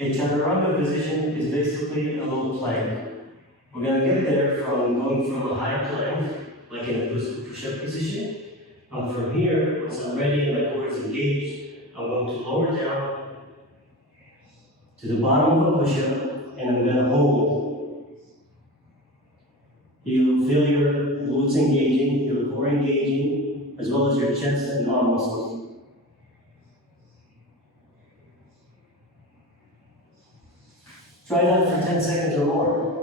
A Chaturanga position is basically a little plank. We're going to get there from going from a high plank, like in a push-up position. From here, once I'm ready and my core is engaged, I'm going to lower down to the bottom of a push-up, and I'm going to hold. You'll feel your glutes engaging, your core engaging, as well as your chest and arm muscles. Try that for 10 seconds or more.